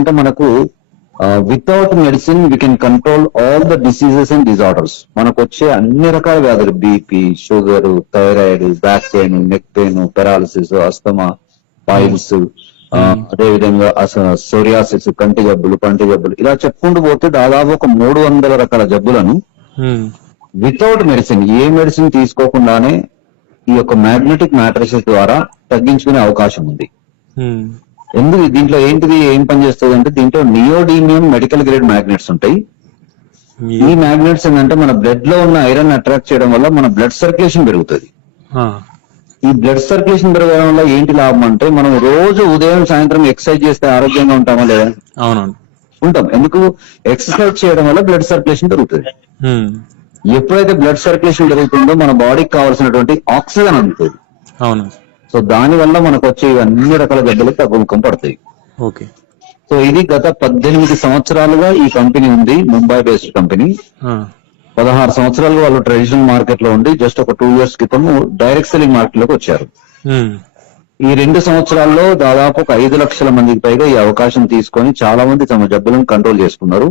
అంటే మనకు without medicine we can control all the diseases and disorders. మనకు వచ్చే అన్ని రకాల వ్యాధులు, BP, sugar, thyroid, back pain, neck pain, paralysis, asthma, piles, అదే విధంగా సోరియాసిస్, కంటి జబ్బులు, పంటి జబ్బులు, ఇలా చెప్పుకుంటూ పోతే దాదాపు ఒక 300 రకాల జబ్బులను వితౌట్ మెడిసిన్, ఏ మెడిసిన్ తీసుకోకుండానే ఈ యొక్క మ్యాగ్నెటిక్ మ్యాట్రిసెస్ ద్వారా తగ్గించుకునే అవకాశం ఉంది. ఎందుకు దీంట్లో ఏంటిది, ఏం పనిచేస్తుంది అంటే దీంట్లో నియోడీమియం మెడికల్ గ్రేడ్ మ్యాగ్నెట్స్ ఉంటాయి. ఈ మ్యాగ్నెట్స్ ఏంటంటే మన బ్లడ్ లో ఉన్న ఐరన్ అట్రాక్ట్ చేయడం వల్ల మన బ్లడ్ సర్క్యులేషన్ పెరుగుతుంది. ఈ బ్లడ్ సర్క్యులేషన్ పెరగడం వల్ల ఏంటి లాభం అంటే మనం రోజు ఉదయం సాయంత్రం ఎక్సర్సైజ్ చేస్తే ఆరోగ్యంగా ఉంటామా లేదా? అవునండి, ఉంటాం. ఎందుకు? ఎక్సర్సైజ్ చేయడం వల్ల బ్లడ్ సర్క్యులేషన్ పెరుగుతుంది. ఎప్పుడైతే బ్లడ్ సర్క్యులేషన్ పెరుగుతుందో మన బాడీకి కావాల్సినటువంటి ఆక్సిజన్ అందుతుంది. అవును. సో దాని వల్ల మనకు వచ్చే అన్ని రకాల గడ్డలకు తగ్గుముఖం పడతాయి. ఓకే. సో ఇది గత 18 సంవత్సరాలుగా ఈ కంపెనీ ఉంది, ముంబై బేస్డ్ కంపెనీ. 16 సంవత్సరాలుగా వాళ్ళు ట్రెడిషనల్ మార్కెట్ లో ఉండి జస్ట్ ఒక 2 years క్రితం డైరెక్ట్ సెల్లింగ్ మార్కెట్ లోకి వచ్చారు. ఈ 2 సంవత్సరాల్లో దాదాపు ఒక 5 లక్షల మందికి పైగా ఈ అవకాశం తీసుకొని చాలా మంది తమ జబ్బులను కంట్రోల్ చేసుకున్నారు.